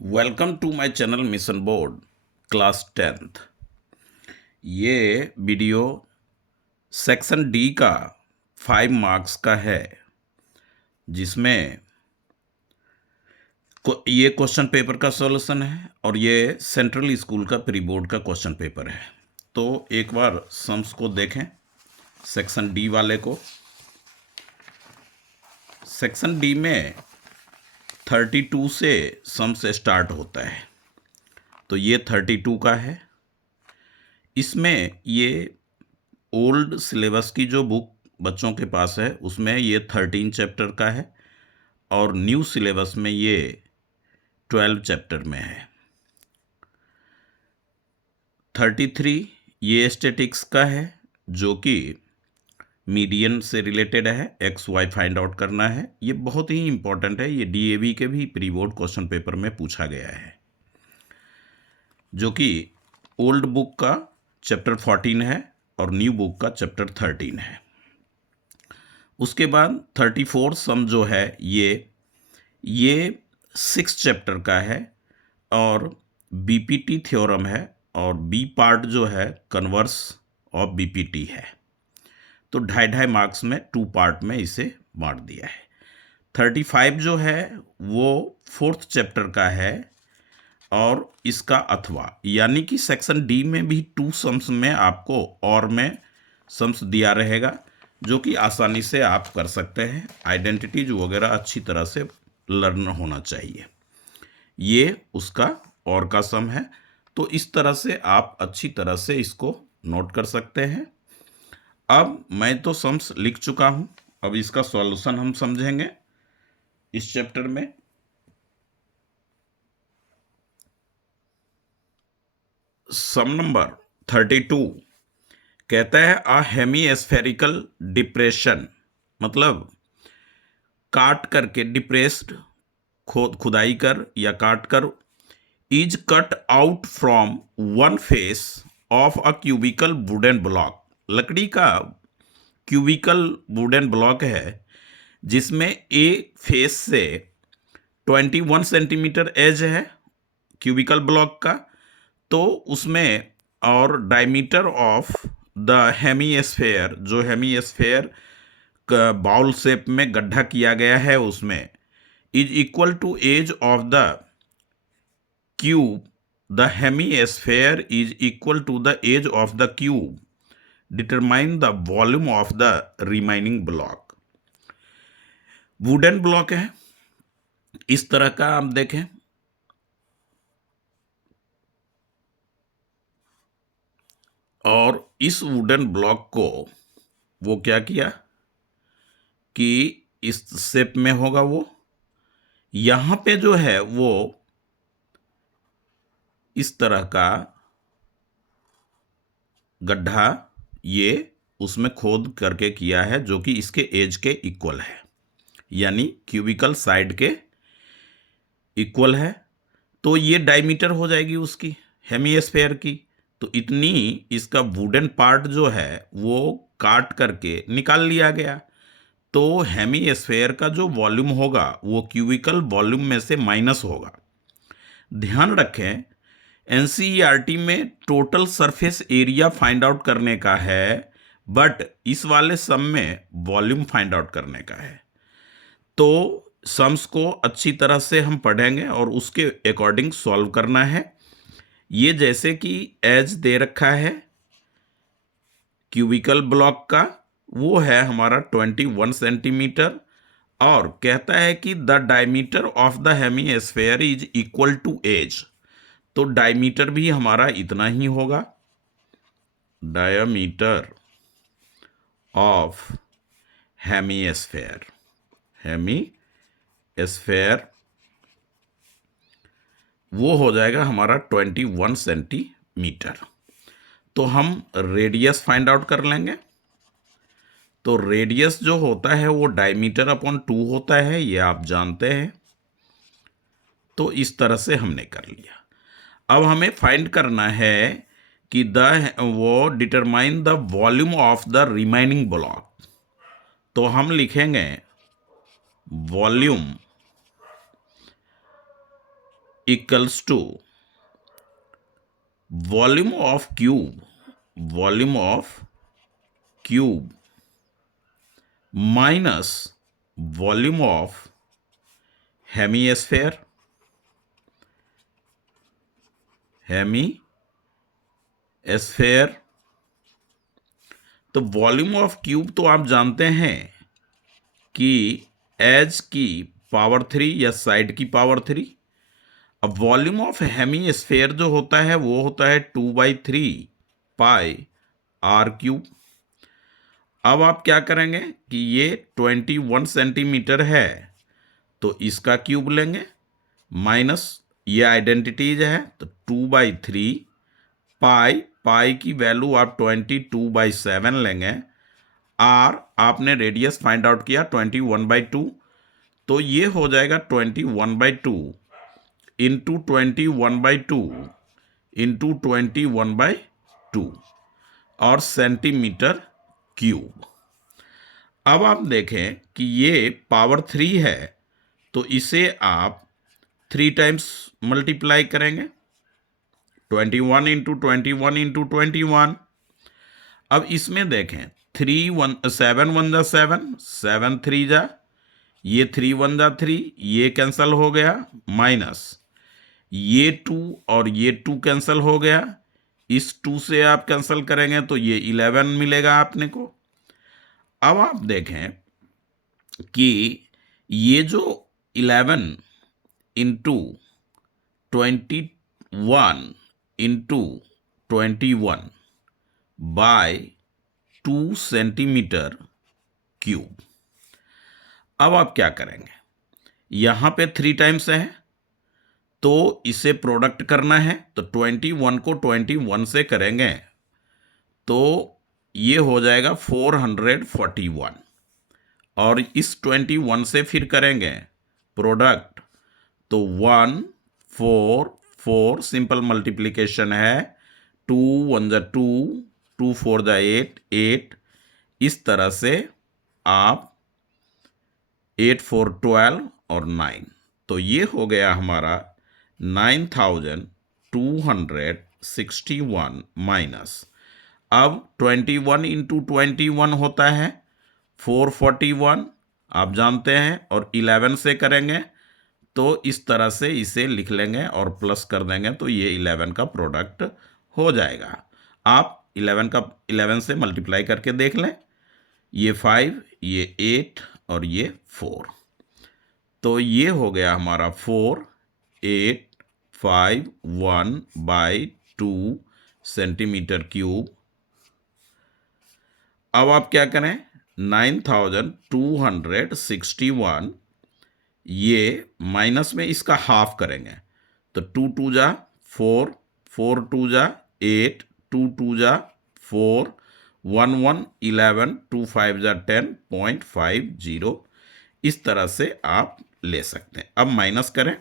Welcome to my channel mission board class 10th। ये video section D का 5 marks का है, जिसमें ये क्वेश्चन पेपर का सॉल्यूशन है और ये सेंट्रल स्कूल का प्री बोर्ड का क्वेश्चन पेपर है। तो एक बार सम्स को देखें, सेक्शन डी वाले को। सेक्शन डी में 32 से सम्स स्टार्ट होता है, तो ये 32 का है। इसमें ये ओल्ड सिलेबस की जो बुक बच्चों के पास है उसमें ये 13 चैप्टर का है और न्यू सिलेबस में ये 12 चैप्टर में है। 33 ये स्टैटिक्स का है, जो कि मीडियन से रिलेटेड है, एक्स वाई फाइंड आउट करना है। ये बहुत ही इंपॉर्टेंट है, ये डीएवी के भी प्री बोर्ड क्वेश्चन पेपर में पूछा गया है, जो कि ओल्ड बुक का चैप्टर 14 है और न्यू बुक का चैप्टर 13 है। उसके बाद 34 सम जो है ये 6 चैप्टर का है और बीपीटी थ्योरम है और बी पार्ट जो है कन्वर्स ऑफ बीपीटी है। तो 2.5 मार्क्स में 2 पार्ट में इसे बांट दिया है। 35 जो है वो 4th चैप्टर का है और इसका अथवा, यानी कि सेक्शन डी में भी 2 सम्स में आपको और में सम्स दिया रहेगा, जो कि आसानी से आप कर सकते हैं। आइडेंटिटीज वगैरह अच्छी तरह से लर्न होना चाहिए। ये उसका और का सम है, तो इस तरह से आप अच्छी तरह से इसको नोट कर सकते हैं। अब मैं तो सम्स लिख चुका हूं, अब इसका सॉल्यूशन हम समझेंगे इस चैप्टर में। सम नंबर 32 कहता है अ हेमीस्फेरिकल डिप्रेशन, मतलब काट करके, डिप्रेस्ड खुदाई कर या काट कर, is cut out from one face of a cubical wooden block. लकड़ी का क्यूबिकल वुडन ब्लॉक है जिसमें एक फेस से 21 सेंटीमीटर एज है क्यूबिकल ब्लॉक का, तो उसमें और डायमीटर ऑफ द हेमीस्फेयर, जो हेमीस्फेयर बाउल शेप में गड्ढा किया गया है उसमें, is equal to edge of the cube. The hemisphere is equal to the as of the cube. Determine the volume of the remaining block. Wooden block है इस तरह का, आप देखें, और इस वुडन ब्लॉक को वो क्या किया कि इस शेप में होगा, वो यहां पे जो है वो इस तरह का गड्ढा ये उसमें खोद करके किया है, जो कि इसके एज के इक्वल है, यानी क्यूबिकल साइड के इक्वल है। तो ये डायमीटर हो जाएगी उसकी हेमीस्फेयर की। तो इतनी इसका वुडन पार्ट जो है वो काट करके निकाल लिया गया। तो हेमीस्फेयर का जो वॉल्यूम होगा वो क्यूबिकल वॉल्यूम में से माइनस होगा। ध्यान रखें, एनसीईआरटी में total surface area find out करने का है, बट इस वाले सम में वॉल्यूम फाइंड आउट करने का है। तो सम्स को अच्छी तरह से हम पढ़ेंगे और उसके अकॉर्डिंग सॉल्व करना है। ये जैसे कि एज दे रखा है क्यूबिकल ब्लॉक का, वो है हमारा 21 सेंटीमीटर, और कहता है कि the diameter of the hemisphere is equal to edge. तो डायमीटर भी हमारा इतना ही होगा, डायमीटर ऑफ हेमीस्फेयर। हेमीस्फेयर वो हो जाएगा हमारा 21 सेंटीमीटर। तो हम रेडियस फाइंड आउट कर लेंगे। तो रेडियस जो होता है वो डायमीटर अपॉन 2 होता है, ये आप जानते हैं। तो इस तरह से हमने कर लिया। अब हमें फाइंड करना है कि वो determine the volume of the remaining block. तो हम लिखेंगे volume equals to volume of cube minus volume of hemisphere तो वॉल्यूम ऑफ क्यूब तो आप जानते हैं कि एज की पावर 3 या साइड की पावर 3। अब वॉल्यूम ऑफ हेमीस्फेयर जो होता है वो होता है 2/3 पाई आर क्यूब। अब आप क्या करेंगे कि ये 21 सेंटीमीटर है तो इसका क्यूब लेंगे, माइनस ये आइडेंटिटीज है तो 2/3 पाई की वैल्यू आप 22/7 लेंगे। आर आपने रेडियस फाइंड आउट किया 21/2 तो ये हो जाएगा 21/2 इंटू 21/2 इंटू 21/2 और सेंटीमीटर क्यूब। अब आप देखें कि ये पावर 3 है तो इसे आप 3 टाइम्स मल्टीप्लाई करेंगे, 21 इंटू 21 इंटू 21। अब इसमें देखें 7 1 जा 7 3 जा, ये 3 1 जा 3, ये कैंसल हो गया, माइनस ये 2 और ये 2 कैंसल हो गया, इस 2 से आप कैंसल करेंगे तो ये 11 मिलेगा आपने को। अब आप देखें कि ये जो 11 into 21 into 21 by 2 centimetre cube. अब आप क्या करेंगे, यहां पे 3 टाइम्स है तो इसे प्रोडक्ट करना है तो 21 को 21 से करेंगे तो ये हो जाएगा 441 और इस 21 से फिर करेंगे प्रोडक्ट तो 1 4 4 सिंपल मल्टीप्लिकेशन है, 2 1 जा 2 2 4 जा 8 8, इस तरह से आप 8 4 12 और 9 तो ये हो गया हमारा 9261 माइनस। अब 21 इंटू 21 होता है 441 आप जानते हैं और 11 से करेंगे तो इस तरह से इसे लिख लेंगे और प्लस कर देंगे तो ये 11 का प्रोडक्ट हो जाएगा। आप 11 से मल्टीप्लाई करके देख लें, ये 5 ये 8 और ये 4 तो ये हो गया हमारा 4851/2 सेंटीमीटर क्यूब। अब आप क्या करें 9261 ये माइनस में इसका हाफ करेंगे तो 2 2 जा 4 4 2 जा 8 2 2 जा 4 1 1 11 2 5 जा 10.50 इस तरह से आप ले सकते हैं। अब माइनस करें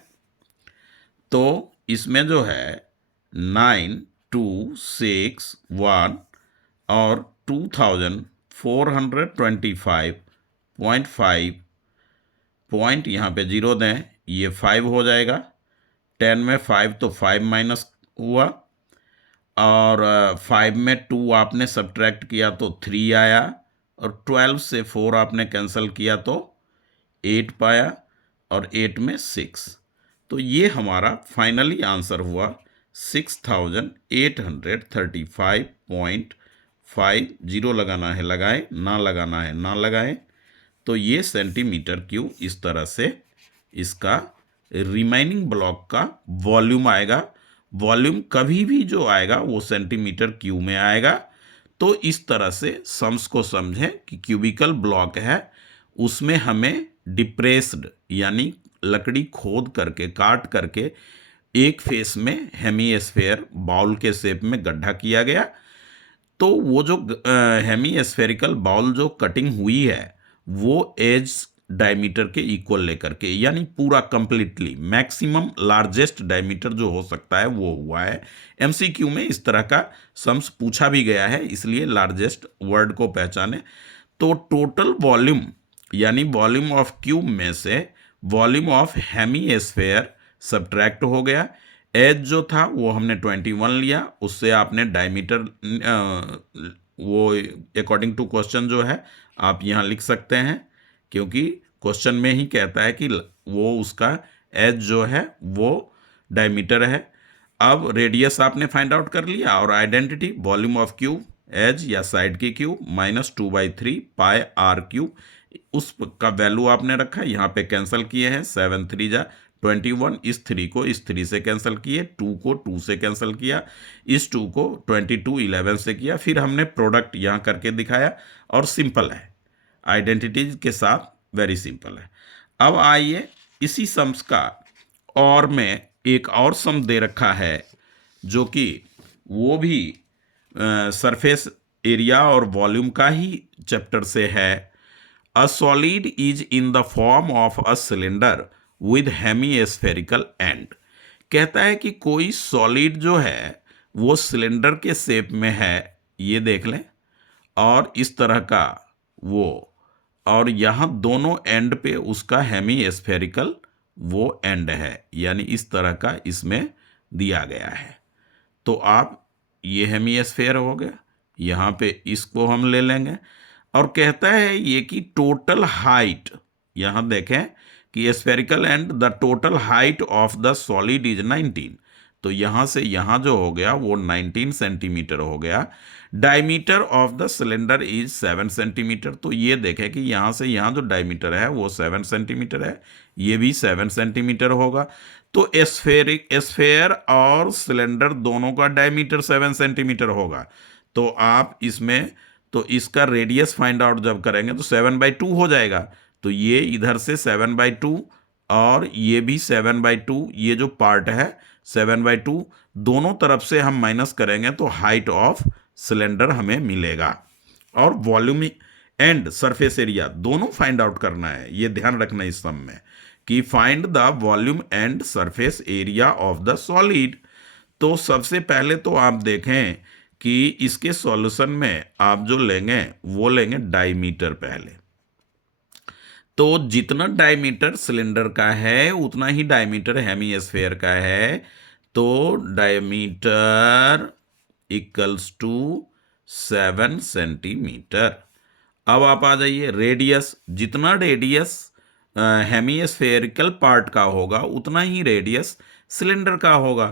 तो इसमें जो है 9261 और 2425.5 पॉइंट यहाँ पे 0 दें, ये 5 हो जाएगा, 10 में 5 तो 5 माइनस हुआ और 5 में 2 आपने सब्ट्रैक्ट किया तो 3 आया और 12 से 4 आपने कैंसिल किया तो 8 पाया और 8 में 6 तो ये हमारा फाइनली आंसर हुआ 6835.50। लगाना है लगाएं, ना लगाना है ना लगाएं। तो ये सेंटीमीटर क्यूब इस तरह से इसका रिमेनिंग ब्लॉक का वॉल्यूम आएगा। वॉल्यूम कभी भी जो आएगा वो सेंटीमीटर क्यूब में आएगा। तो इस तरह से सम्स को समझें कि क्यूबिकल ब्लॉक है, उसमें हमें डिप्रेस्ड यानी लकड़ी खोद करके काट करके एक फेस में हेमीस्फेयर बाउल के शेप में गड्ढा किया गया। तो वो जो हेमीस्फेरिकल बाउल जो कटिंग हुई है वो एज डायमीटर के इक्वल लेकर के यानी पूरा कंप्लीटली मैक्सिमम लार्जेस्ट डायमीटर जो हो सकता है वो हुआ है। एमसीक्यू में इस तरह का सम्स पूछा भी गया है, इसलिए लार्जेस्ट वर्ड को पहचाने। तो टोटल वॉल्यूम यानी वॉल्यूम ऑफ क्यूब में से वॉल्यूम ऑफ हेमीस्फेयर सब्ट्रैक्ट हो गया। एज जो था वो हमने 21 लिया, उससे आपने डायमीटर वो अकॉर्डिंग टू क्वेश्चन जो है आप यहाँ लिख सकते हैं, क्योंकि क्वेश्चन में ही कहता है कि वो उसका एज जो है वो डायमीटर है। अब रेडियस आपने फाइंड आउट कर लिया, और identity volume of cube edge या साइड की क्यूब -2/3 पाई आर क्यूब, उसका वैल्यू आपने रखा, यहाँ पे कैंसिल किए हैं। 7 3 जा 21, इस 3 को इस 3 से कैंसिल किए, 2 को 2 से कैंसिल किया, इस 2 को 22 11 से किया, फिर हमने प्रोडक्ट यहाँ करके दिखाया, और सिंपल है, आइडेंटिटीज के साथ वेरी सिंपल है। अब आइए इसी सम्स का और में एक और सम दे रखा है, जो कि वो भी सरफेस एरिया और वॉल्यूम का ही चैप्टर से है। A solid is in the form of a cylinder with hemispherical and. कहता है कि कोई सॉलिड जो है वो सिलेंडर के शेप में है, ये देख लें, और इस तरह का वो, और यहाँ दोनों एंड पे उसका हेमीस्फेरिकल वो एंड है, यानी इस तरह का इसमें दिया गया है। तो आप ये हेमीस्फेयर हो गया, यहाँ पे इसको हम ले लेंगे, और कहता है ये कि टोटल हाइट, यहाँ देखें कि spherical and the total height of the solid is 19, तो यहाँ से यहाँ जो हो गया वो 19 सेंटीमीटर हो गया। Diameter of the cylinder is 7 centimetre, तो ये देखें कि यहाँ से यहाँ जो डायमीटर है वो 7 सेंटीमीटर है, ये भी 7 सेंटीमीटर होगा। तो स्फेयर और सिलेंडर दोनों का डायमीटर 7 सेंटीमीटर होगा। तो आप इसमें, तो इसका रेडियस फाइंड आउट जब करेंगे तो 7/2 हो जाएगा। तो ये इधर से 7/2 और ये भी 7/2, ये जो पार्ट है 7/2, दोनों तरफ से हम माइनस करेंगे तो हाइट ऑफ सिलेंडर हमें मिलेगा। और वॉल्यूम एंड सरफेस एरिया दोनों फाइंड आउट करना है, ये ध्यान रखना इस सम में कि find the volume and surface area of the solid. तो सबसे पहले तो आप देखें कि इसके सॉल्यूशन में आप जो लेंगे वो लेंगे डायमीटर पहले। तो जितना डायमीटर सिलेंडर का है उतना ही डायमीटर हेमीस्फेयर का है, तो डायमीटर इक्वल्स टू 7 सेंटीमीटर। अब आप आ जाइए रेडियस, जितना रेडियस हेमीस्फेरिकल पार्ट का होगा उतना ही रेडियस सिलेंडर का होगा।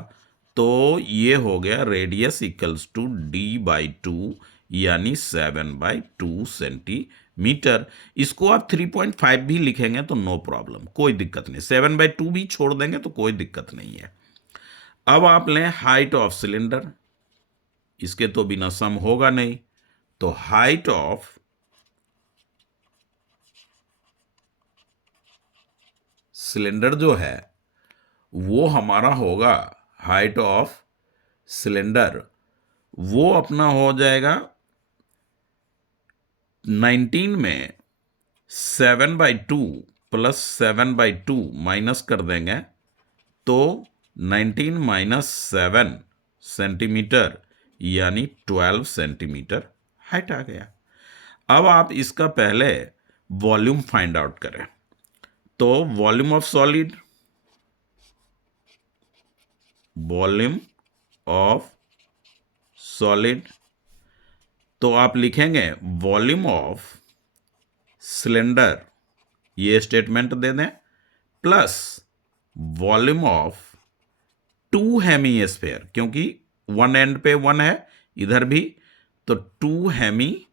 तो ये हो गया रेडियस इक्वल्स टू d/2, यानी 7/2 सेंटीमीटर। इसको आप 3.5 भी लिखेंगे तो नो प्रॉब्लम, कोई दिक्कत नहीं, 7/2 भी छोड़ देंगे तो कोई दिक्कत नहीं है। अब आप लें हाइट ऑफ सिलेंडर, इसके तो बिना सम होगा नहीं, तो हाइट ऑफ सिलेंडर जो है वो हमारा होगा, हाइट ऑफ सिलेंडर वो अपना हो जाएगा 19 में 7/2 प्लस 7/2 माइनस कर देंगे तो 19 माइनस 7 सेंटीमीटर, यानी 12 सेंटीमीटर हाइट आ गया। अब आप इसका पहले वॉल्यूम फाइंड आउट करें, तो volume of solid, volume of solid, तो आप लिखेंगे वॉल्यूम ऑफ सिलेंडर, ये स्टेटमेंट दे दें, प्लस वॉल्यूम ऑफ 2 हेमीस्फेयर, क्योंकि वन एंड पे 1 है इधर भी, तो 2 हेमीस्फेयर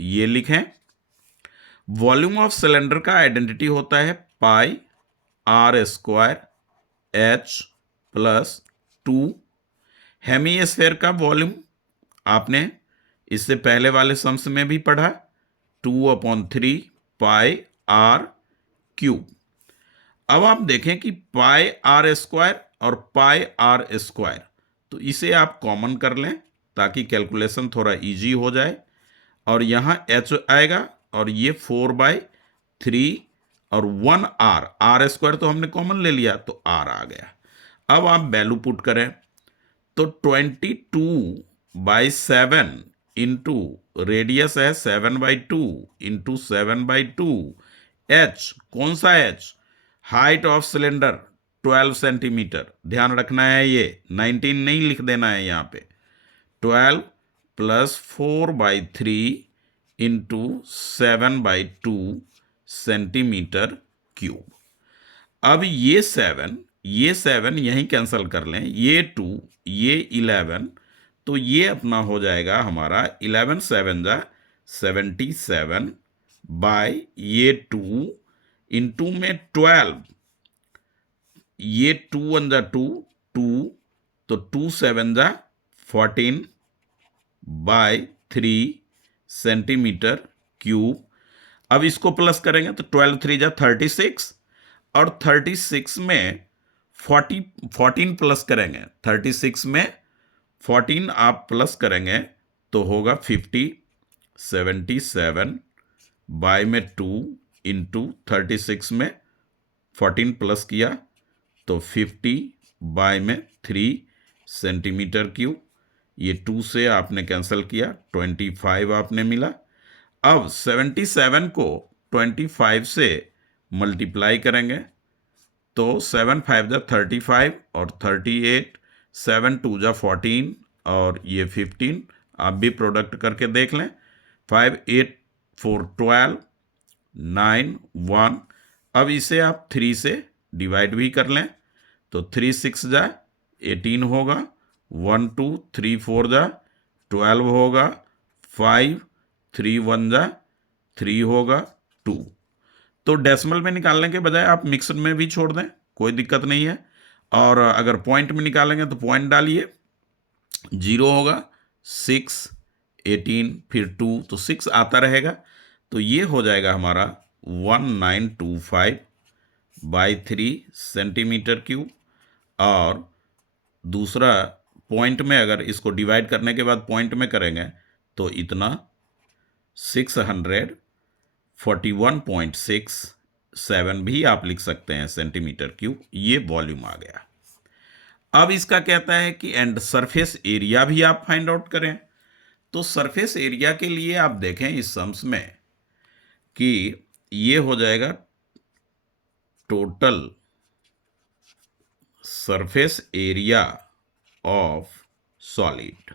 ये लिखें। वॉल्यूम ऑफ सिलेंडर का आइडेंटिटी होता है पाई r² h प्लस 2। हेमीस्फेयर का वॉल्यूम आपने इससे पहले वाले सम्स में भी पढ़ा, 2/3 पाई r³। अब आप देखें कि पाई r² और पाई r², तो इसे आप कॉमन कर लें ताकि कैलकुलेशन थोड़ा इजी हो जाए, और यहाँ h आएगा और ये 4/3 और 1r² तो हमने कॉमन ले लिया तो r आ गया। अब आप वैल्यू पुट करें तो 22/7 इंटू रेडियस है 7/2 इंटू 7/2 एच, कौन सा H? Height of cylinder 12 centimetre, ध्यान रखना है, ये 19 नहीं लिख देना है यहाँ पे। 12 प्लस 4/3 इंटू 7/2 सेंटीमीटर क्यूब। अब ये 7 यहीं कैंसिल कर लें, ये 2, ये 11, तो ये अपना हो जाएगा हमारा 11 7 जा 77 बाय ये 2 इंटू में 12, ये 2 1 जा 2, 2, तो 2 7 जा 14 बाय 3 सेंटीमीटर क्यूब। अब इसको प्लस करेंगे तो 12 3 जा 36, और 36 में 14 प्लस करेंगे, 36 में 14 आप प्लस करेंगे तो होगा 50, 77 बाय में 2 इंटू 36 में 14 प्लस किया तो 50 बाय में 3 सेंटीमीटर क्यूब। ये 2 से आपने कैंसिल किया, 25 आपने मिला। अब 77 को 25 से मल्टीप्लाई करेंगे तो 7 5 जा 35 और 38, 7 2 जा 14 और ये 15, आप भी प्रोडक्ट करके देख लें। 5 8 4 12 9 1। अब इसे आप 3 से डिवाइड भी कर लें तो 3 6 जा 18 होगा, 1 2 3 4 जा 12 होगा, 5 3 1 जा 3 होगा 2। तो डेसिमल में निकालने के बजाय आप मिक्सड में भी छोड़ दें, कोई दिक्कत नहीं है। और अगर पॉइंट में निकालेंगे तो पॉइंट डालिए, 0 होगा, 6 18 फिर 2 तो 6 आता रहेगा। तो ये हो जाएगा हमारा 1925 बाई 3 सेंटीमीटर क्यूब। और दूसरा पॉइंट में अगर इसको डिवाइड करने के बाद पॉइंट में करेंगे तो इतना 641.67 भी आप लिख सकते हैं सेंटीमीटर क्यूब। ये वॉल्यूम आ गया। अब इसका कहता है कि एंड सरफेस एरिया भी आप फाइंड आउट करें। तो सरफेस एरिया के लिए आप देखें इस सम्स में कि ये हो जाएगा total surface area of solid.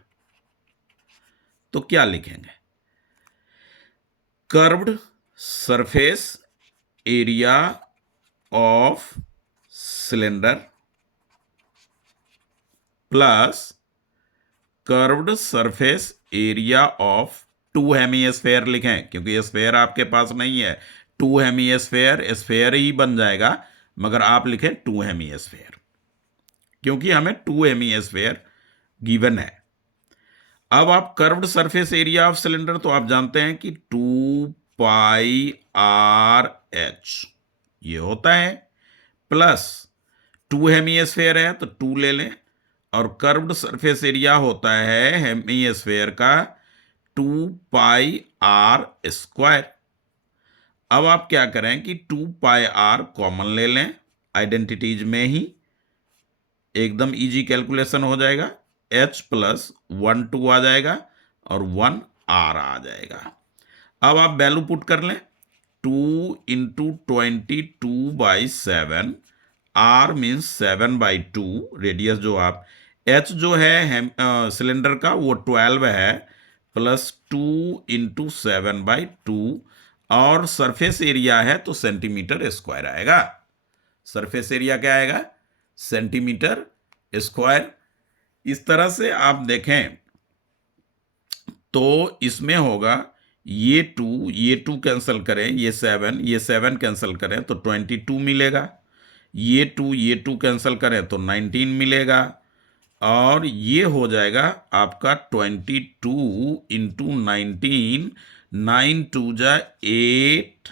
तो क्या लिखेंगे? Curved surface area of cylinder plus curved surface area of 2 hemisphere लिखें, क्योंकि स्फेयर आपके पास नहीं है। 2 हेमिस्फेयर स्फेयर ही बन जाएगा, मगर आप लिखें 2 हेमिस्फेयर, क्योंकि हमें 2 हेमिस्फेयर गिवन है। अब आप curved surface area of cylinder तो आप जानते हैं कि 2πRH ये होता है, प्लस 2 हेमिस्फेयर है तो 2 ले लें, और कर्व्ड सरफेस एरिया होता है हेमिस्फेयर का 2πr²। अब आप क्या करें कि 2πr कॉमन ले लें, आइडेंटिटीज में ही एकदम इजी कैलकुलेशन हो जाएगा। H प्लस 1 2 आ जाएगा और 1 R आ जाएगा। अब आप वैल्यू पुट कर लें, 2 इंटू 22/7, R मीन्स 7/2, रेडियस जो आप, H जो है सिलेंडर का वो 12 है, प्लस 2 इंटू 7/2, और सरफेस एरिया है तो सेंटीमीटर स्क्वायर आएगा। सरफेस एरिया क्या आएगा? Centimetre square. इस तरह से आप देखें तो इसमें होगा ये 2 कैंसिल करें, ये 7 कैंसिल करें तो 22 मिलेगा, ये 2 कैंसिल करें तो 19 मिलेगा, और ये हो जाएगा आपका 22 इंटू 19, 9 2 जा 8,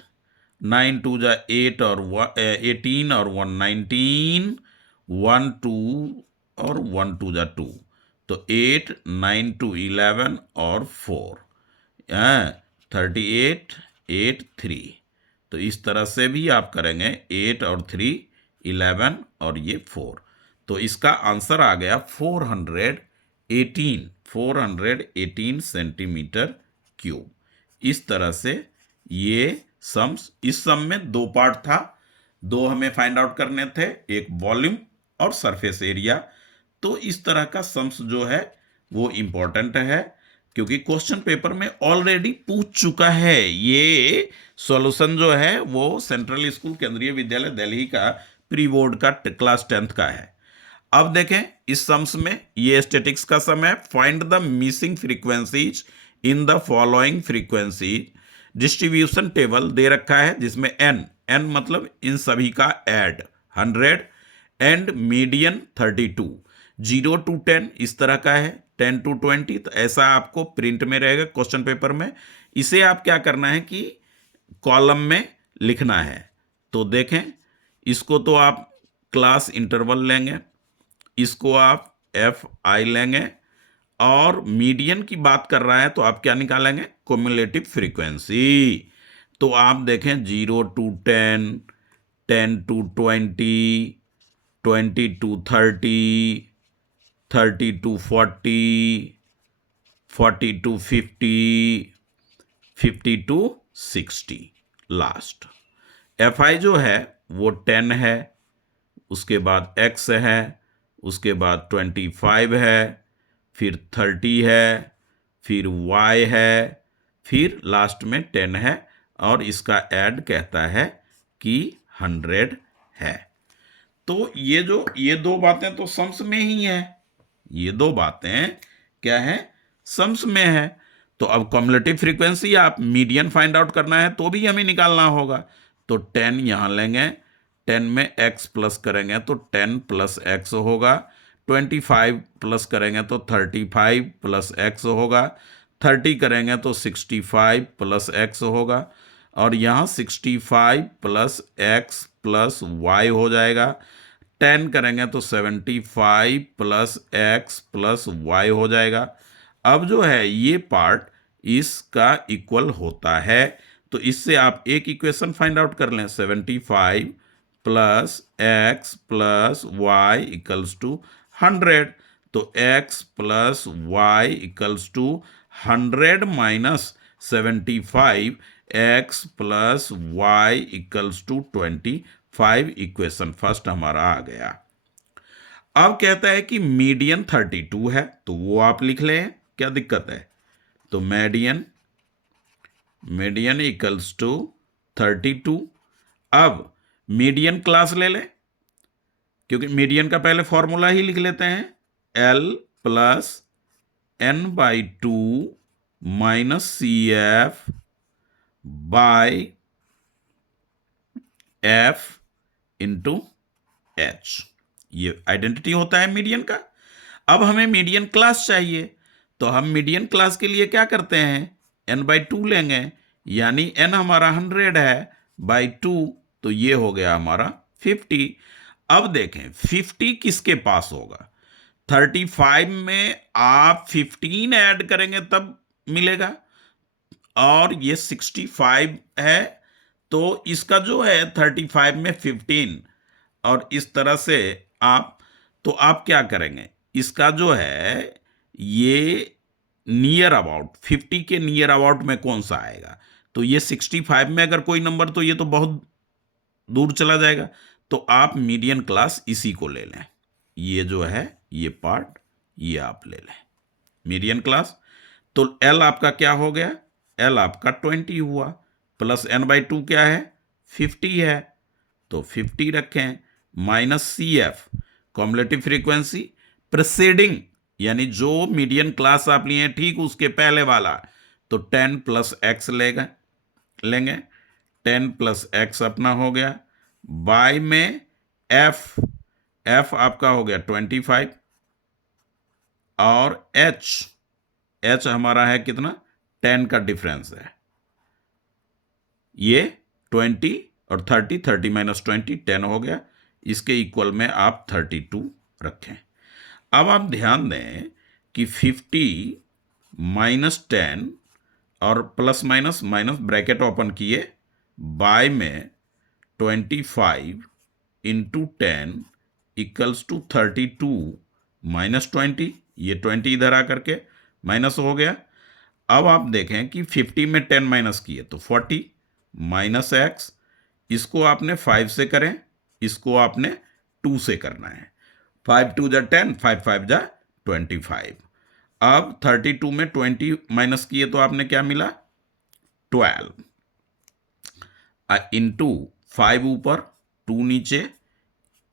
9 2 जा 8 और 18 और 1 19, 1 2 और 1 2 जा 2, तो 8 9 2 11 और 4, 38 8 3। तो इस तरह से भी आप करेंगे, 8 और 3 11 और ये 4। तो इसका आंसर आ गया 418 सेंटीमीटर क्यूब। इस तरह से ये सम्स। इस सम में दो पार्ट था, दो हमें फाइंड आउट करने थे, एक वॉल्यूम और सरफेस एरिया। तो इस तरह का सम्स जो है वो इंपॉर्टेंट है, क्योंकि क्वेश्चन पेपर में ऑलरेडी पूछ चुका है। ये सॉल्यूशन जो है वो सेंट्रल स्कूल केंद्रीय विद्यालय दिल्ली का प्री बोर्ड का क्लास 10th का है। अब देखें इस सम्स में, ये स्टैटिक्स का सम है। Find the missing frequencies in the following frequency distribution table दे रखा है, जिसमें n मतलब इन सभी का ऐड 100 एंड मीडियन 32, 0 to 10 इस तरह का है, 10 to 20। तो ऐसा आपको प्रिंट में रहेगा क्वेश्चन पेपर में। इसे आप क्या करना है कि कॉलम में लिखना है। तो देखें, इसको तो आप क्लास इंटरवल लेंगे, इसको आप fi लेंगे, और मीडियन की बात कर रहा है तो आप क्या निकालेंगे, क्युमुलेटिव फ्रीक्वेंसी। तो आप देखें 0 to 10, 10 to 20, 20 to 30, 30 to 40, 40 to 50, 50 to 60 last. fi जो है वो 10 है, उसके बाद x है, उसके बाद 25 है, फिर 30 है, फिर y है, फिर लास्ट में 10 है, और इसका ऐड कहता है कि 100 है। तो ये दो बातें तो सम्स में ही है, ये दो बातें क्या है, सम्स में है। तो अब क्युमुलेटिव फ्रीक्वेंसी या आप मीडियन फाइंड आउट करना है तो भी हमें निकालना होगा। तो 10 यहां लेंगे, 10 में x प्लस करेंगे तो 10 प्लस x होगा, 25 प्लस करेंगे तो 35 प्लस x होगा, 30 करेंगे तो 65 प्लस x होगा, और यहाँ 65 प्लस x प्लस y हो जाएगा। 10 करेंगे तो 75 प्लस x प्लस y हो जाएगा। अब जो है ये पार्ट इसका इक्वल होता है, तो इससे आप एक इक्वेशन फाइंड आउट कर लें, 75 plus x plus y equals to 100। तो x plus y equals to 100 minus 75, x plus y equals to 25। Equation first हमारा आ गया। अब कहता है कि मीडियन 32 है, तो वो आप लिख लें, क्या दिक्कत है। तो मीडियन इक्वल्स टू 32। अब मीडियन क्लास ले लें, क्योंकि मीडियन का पहले फॉर्मूला ही लिख लेते हैं, L plus n/2 minus CF by F into H। ये आइडेंटिटी होता है मीडियन का। अब हमें मीडियन क्लास चाहिए, तो हम मीडियन क्लास के लिए क्या करते हैं, n/2 लेंगे, यानी n हमारा 100 है बाई 2, तो ये हो गया हमारा 50। अब देखें 50 किसके पास होगा, 35 में आप 15 ऐड करेंगे तब मिलेगा, और ये 65 है, तो इसका जो है 35 में 15, और इस तरह से आप, तो आप क्या करेंगे, इसका जो है ये नियर अबाउट 50 के नियर अबाउट में कौन सा आएगा, तो ये 65 में अगर कोई नंबर, तो ये तो बहुत दूर चला जाएगा। तो आप मीडियन क्लास इसी को ले लें, ये जो है ये पार्ट ये आप ले लें मीडियन क्लास। तो L आपका क्या हो गया, L आपका 20 हुआ, प्लस n/2 क्या है, 50 है, तो 50 रखें, minus CF cumulative frequency preceding, यानी जो मीडियन क्लास आप लिए ठीक उसके पहले वाला, तो 10 प्लस x लेंगे, 10 प्लस x अपना हो गया, बाय में f आपका हो गया 25, और h हमारा है कितना, 10 का डिफरेंस है, ये 20 और 30 माइनस 20 10 हो गया, इसके इक्वल में आप 32 रखें। अब आप ध्यान दें कि 50 माइनस 10 और plus minus minus bracket open किए, बाय में 25 इंटू 10 इक्वल्स टू 32 माइनस 20, ये 20 इधर आकर के माइनस हो गया। अब आप देखें कि 50 में 10 माइनस किए तो 40, माइनस एक्स, इसको आपने 5 से करें, इसको आपने 2 से करना है। 5 2 जा 10, 5 5 जा 25। अब 32 में 20 माइनस किए तो आपने क्या मिला? 12 इंटू 5 ऊपर 2 नीचे,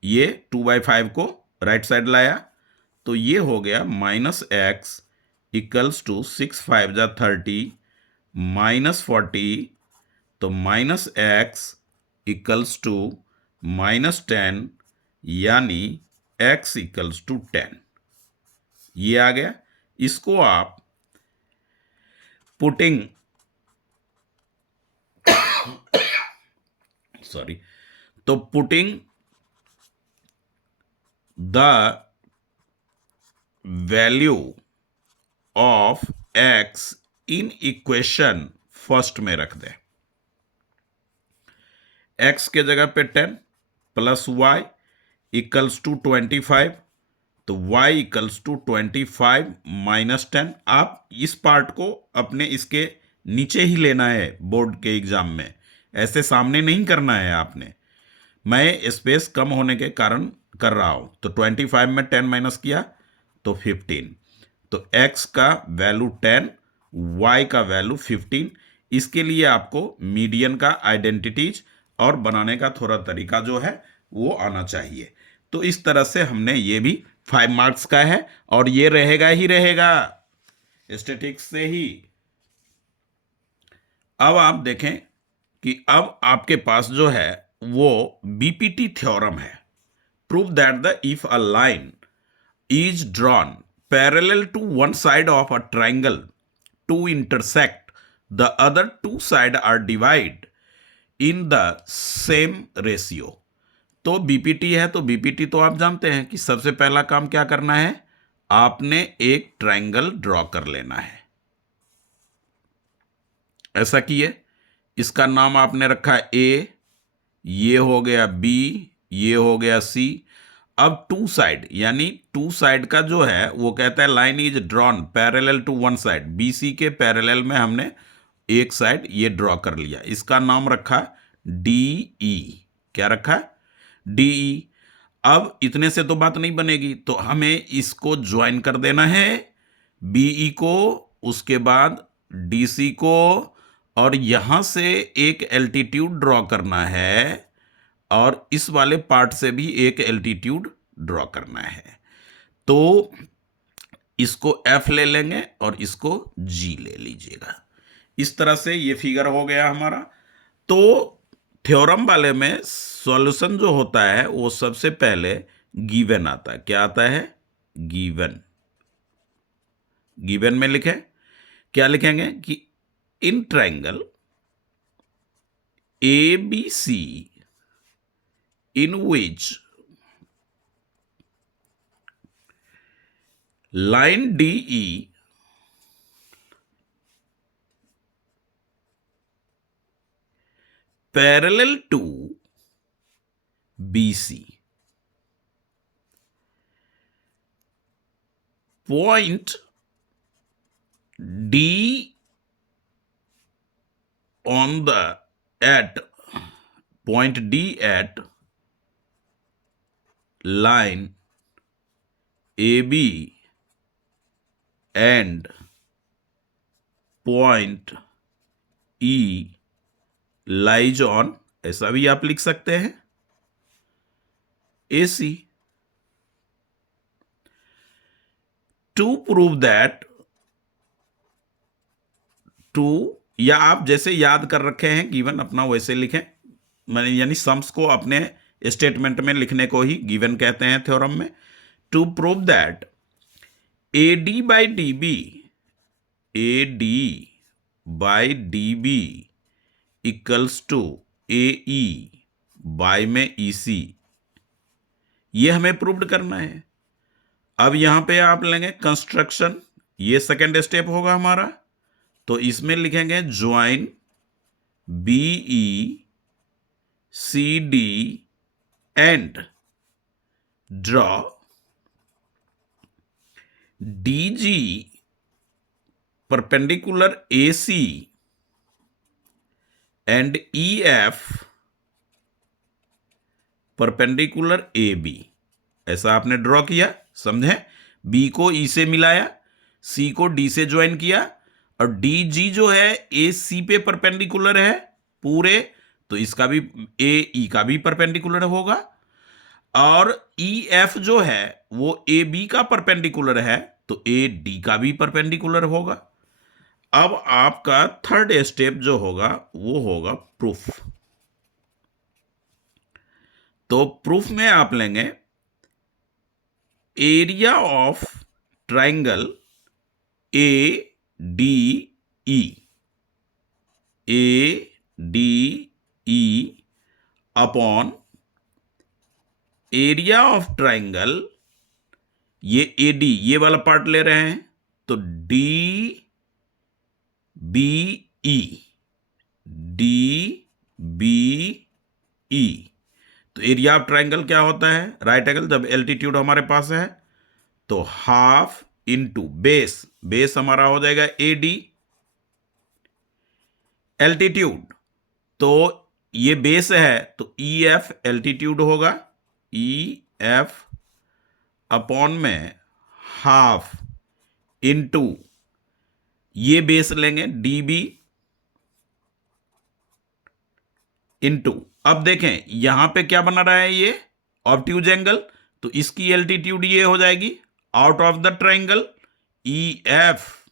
ये 2/5 को राइट साइड लाया तो ये हो गया माइनस एक्स इक्वल्स टू 6 5 जा 30 माइनस 40, तो minus x equals to minus 10, यानी x इक्वल्स टू 10। ये आ गया। इसको आप पुटिंग सॉरी तो putting the value of x in equation first में रख दे। x के जगह पे 10 प्लस y इक्वल्स टू 25, तो y इक्वल्स टू 25 माइनस 10। आप इस पार्ट को अपने इसके नीचे ही लेना है बोर्ड के एग्जाम में, ऐसे सामने नहीं करना है आपने। मैं स्पेस कम होने के कारण कर रहा हूं। तो 25 में 10 माइनस किया तो 15, तो x का वैल्यू 10, y का वैल्यू 15। इसके लिए आपको मीडियन का आइडेंटिटीज और बनाने का थोड़ा तरीका जो है वो आना चाहिए। तो इस तरह से हमने ये भी 5 मार्क्स का है और ये रहेगा ही रहेगा स्टैटिक्स से ही। अब आप देखें कि अब आपके पास जो है वो बीपीटी थ्योरम है। Prove that the if a line is drawn parallel to one side of a triangle to intersect the other two side are divide in the same ratio. तो बीपीटी है, तो बीपीटी तो आप जानते हैं कि सबसे पहला काम क्या करना है, आपने एक ट्राइंगल ड्रॉ कर लेना है। ऐसा किए, इसका नाम आपने रखा ए, ये हो गया बी, ये हो गया सी। अब टू साइड, यानी टू साइड का जो है वो कहता है line is drawn parallel to one side. BC के पैरेलल में हमने एक साइड ये ड्रॉ कर लिया, इसका नाम रखा डीई। क्या रखा? डीई। अब इतने से तो बात नहीं बनेगी, तो हमें इसको ज्वाइन कर देना है, बीई को, उसके बाद डीसी को, और यहां से एक एल्टीट्यूड ड्रॉ करना है और इस वाले पार्ट से भी एक एल्टीट्यूड ड्रॉ करना है। तो इसको एफ ले लेंगे और इसको जी ले लीजिएगा। इस तरह से ये फिगर हो गया हमारा। तो थ्योरम वाले में सॉल्यूशन जो होता है वो सबसे पहले गिवन आता है। क्या आता है? गिवन। गिवन में लिखें, क्या लिखेंगे कि in triangle ABC in which line DE parallel to BC, point D on the at point D at line AB and point E lies on, ऐसा भी आप लिख सकते हैं, AC। To prove that, to, या आप जैसे याद कर रखे हैं गिवन अपना वैसे लिखें, मैंने यानी सम्स को अपने स्टेटमेंट में लिखने को ही गिवन कहते हैं थ्योरम में। To prove that AD by DB, AD by DB equals to AE by में EC, ये हमें प्रूव्ड करना है। अब यहां पे आप लेंगे कंस्ट्रक्शन, ये सेकेंड स्टेप होगा हमारा। तो इसमें लिखेंगे join BE CD and draw DG perpendicular AC and E F perpendicular A B, ऐसा आपने ड्रॉ किया, समझे। बी को ई से मिलाया, सी को डी से ज्वाइन किया, और डी जी जो है ए सी पे परपेंडिकुलर है पूरे, तो इसका भी ए ई का भी परपेंडिकुलर होगा। और ई एफ जो है वो ए बी का परपेंडिकुलर है, तो ए डी का भी परपेंडिकुलर होगा। अब आपका थर्ड स्टेप जो होगा वो होगा प्रूफ। तो प्रूफ में आप लेंगे area of triangle A D E, A D E upon area of triangle, ये ए डी ये वाला पार्ट ले रहे हैं, तो D B E, D B E. तो एरिया ऑफ ट्राइंगल क्या होता है, राइट एंगल, जब एल्टीट्यूड हमारे पास है तो हाफ इंटू बेस, बेस हमारा हो जाएगा ए डी, एल्टीट्यूड तो ये बेस है तो ई एफ एल्टीट्यूड होगा, ई एफ अपॉन में हाफ इंटू ये बेस लेंगे डी बी इंटू, अब देखें यहां पे क्या बना रहा है, ये ऑब्ट्यूज एंगल, तो इसकी एल्टीट्यूड ये हो जाएगी out of the triangle E F.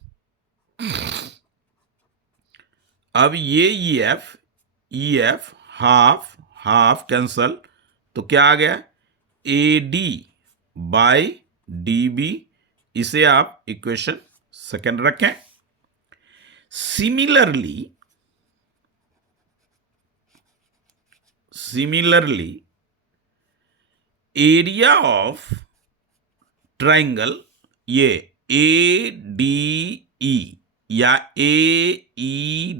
अब ये E F half half cancel, तो क्या आ गया A D by D B, इसे आप इक्वेशन सेकंड रखें। सिमिलरली एरिया ऑफ ट्राइंगल ये ए डी ई या ए ई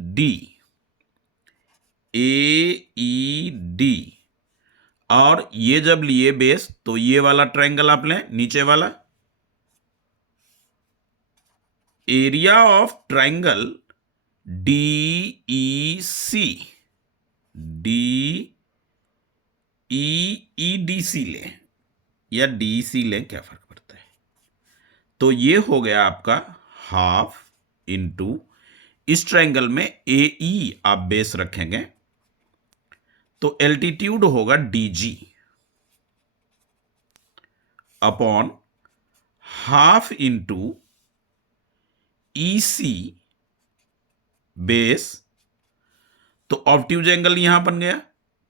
डी, और ये जब लिए बेस तो ये वाला ट्राइंगल आप लें नीचे वाला, area of triangle D E C, D E D C लें या डी सी लें, क्या फर्क पड़ता है। तो ये हो गया आपका हाफ इंटू, इस ट्राइंगल में ए ई आप बेस रखेंगे तो एल्टीट्यूड होगा D G upon half into E C base, तो ऑब्ट्यूज एंगल यहां बन गया,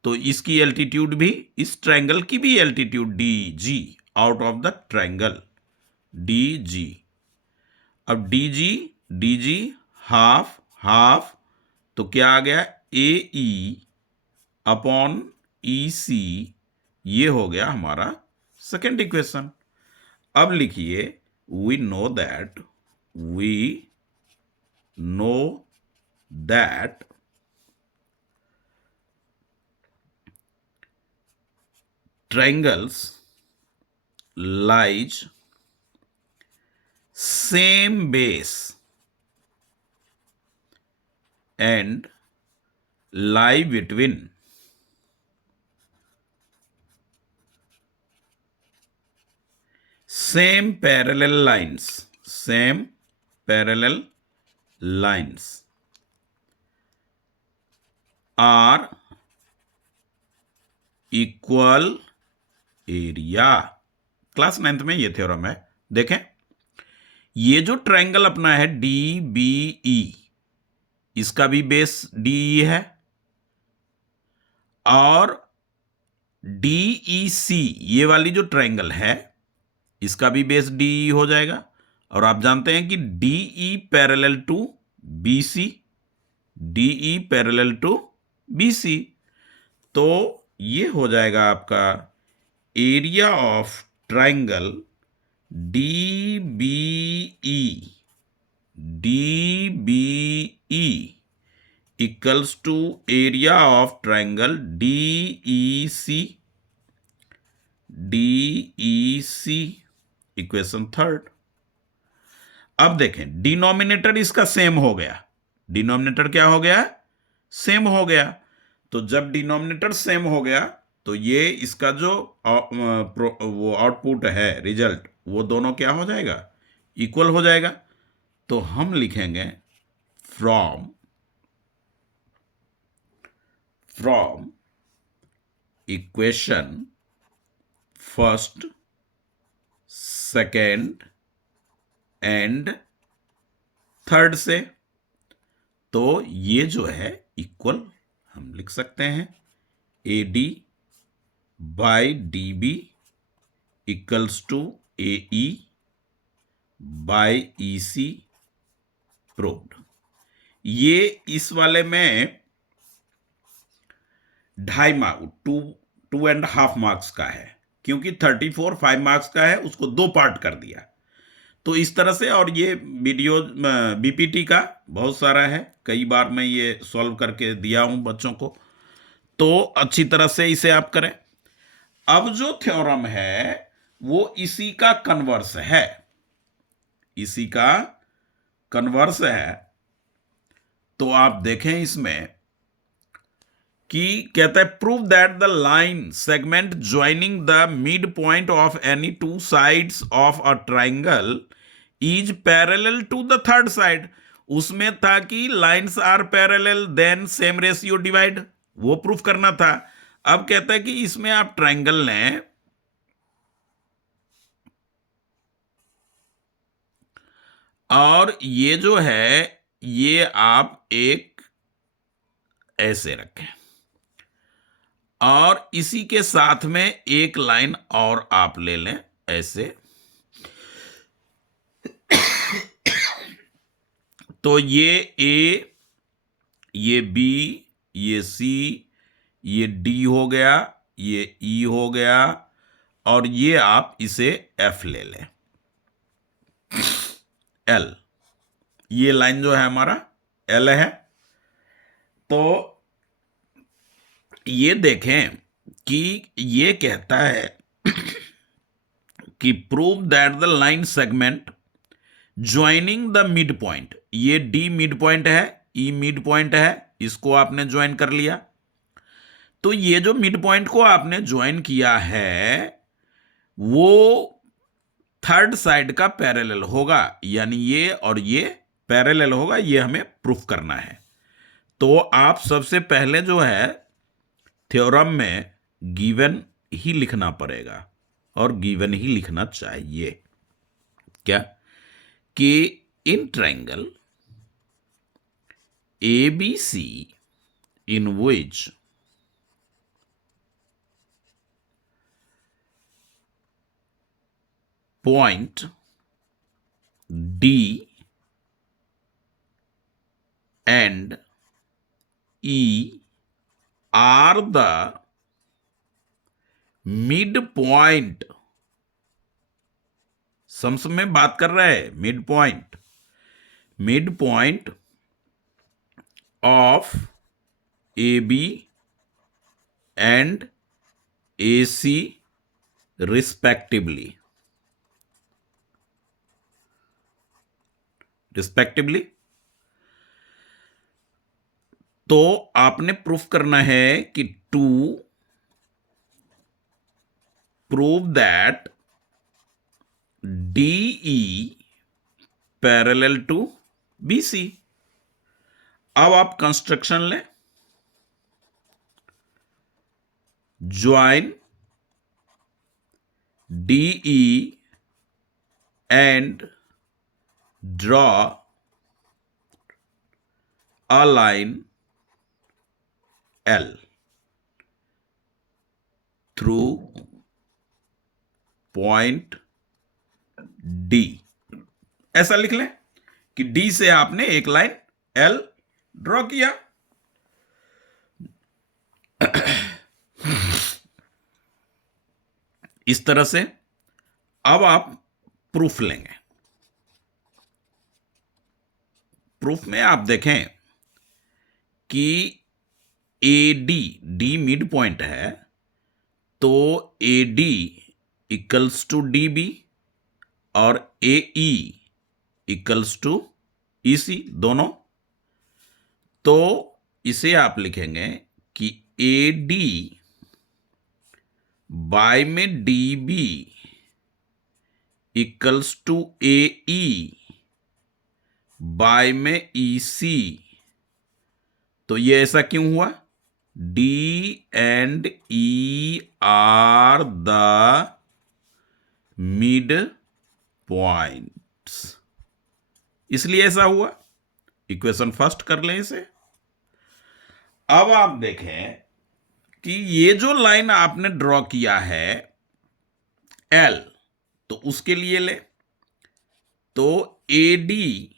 तो इसकी एल्टीट्यूड भी, इस ट्राइंगल की भी altitude D G out of the triangle D G. अब डी जी हाफ हाफ, तो क्या आ गया ए ई अपॉन ई सी, ये हो गया हमारा सेकेंड इक्वेशन। अब लिखिए we know that triangles lies same base and lie between same parallel lines are equal area. Class 9th में ये थ्योरम है। देखें ये जो ट्राइंगल अपना है डी बी ई, इसका भी बेस डी है, और डी ई सी ये वाली जो ट्राइंगल है इसका भी बेस डी हो जाएगा, और आप जानते हैं कि D E parallel to B C, D E parallel to B C, तो ये हो जाएगा आपका area of triangle D B E equals to area of triangle D E C, equation third. अब देखें डिनोमिनेटर इसका सेम हो गया, डिनोमिनेटर क्या हो गया, सेम हो गया। तो जब डिनोमिनेटर सेम हो गया तो ये इसका जो वो आउटपुट है, रिजल्ट, वो दोनों क्या हो जाएगा, इक्वल हो जाएगा। तो हम लिखेंगे from equation first, second and third से। तो ये जो है इक्वल हम लिख सकते हैं AD by DB equals to AE by EC proved. ये इस वाले में 2.5 मार्क्स, 2.5 मार्क्स का है, क्योंकि 34 5 मार्क्स का है, उसको 2 पार्ट कर दिया। तो इस तरह से, और ये वीडियो BPT का बहुत सारा है, कई बार मैं ये सॉल्व करके दिया हूं बच्चों को, तो अच्छी तरह से इसे आप करें। अब जो थ्योरम है वो इसी का कन्वर्स है, इसी का कन्वर्स है। तो आप देखें इसमें कि कहता है prove that the line segment joining the mid point of any two sides of a triangle is parallel to the third side. उसमें था कि lines are parallel then same ratio divide, वो प्रूफ करना था। अब कहता है कि इसमें आप ट्राइंगल लें और ये जो है ये आप एक ऐसे रखें और इसी के साथ में एक लाइन और आप ले लें ऐसे। तो ये A, ये B, ये C, ये D हो गया, ये E हो गया, और ये आप इसे F ले लें, L। ये लाइन जो है हमारा L है। तो ये देखें कि ये कहता है कि prove that the line segment joining the mid point, ये D मिड पॉइंट है, E मिड पॉइंट है, इसको आपने ज्वाइन कर लिया। तो ये जो मिड पॉइंट को आपने ज्वाइन किया है वो थर्ड साइड का पैरेलल होगा, यानी ये और ये पैरेलल होगा, ये हमें प्रूफ करना है। तो आप सबसे पहले जो है थ्योरम में गिवन ही लिखना पड़ेगा, और गिवन ही लिखना चाहिए। क्या कि in triangle ABC in which point D and E are the midpoint, sums में बात कर रहा है, mid point of AB and AC respectively, तो आपने प्रूफ करना है कि to prove that DE parallel to BC। अब आप कंस्ट्रक्शन लें, join DE and draw a line L through point D। ऐसा लिख लें कि D से आपने एक लाइन L ड्रॉ किया। इस तरह से अब आप प्रूफ लेंगे। प्रूफ में आप देखें कि D मिड पॉइंट है, तो AD इक्वल्स टू DB और AE इक्वल्स टू EC दोनों। तो इसे आप लिखेंगे कि ए डी बाय में D B equals to A E by में ई सी। तो ये ऐसा क्यों हुआ? D and E are the mid points, इसलिए ऐसा हुआ। इक्वेशन फर्स्ट कर लें इसे। अब आप देखें कि ये जो लाइन आपने ड्रॉ किया है एल, तो उसके लिए ले तो ए डी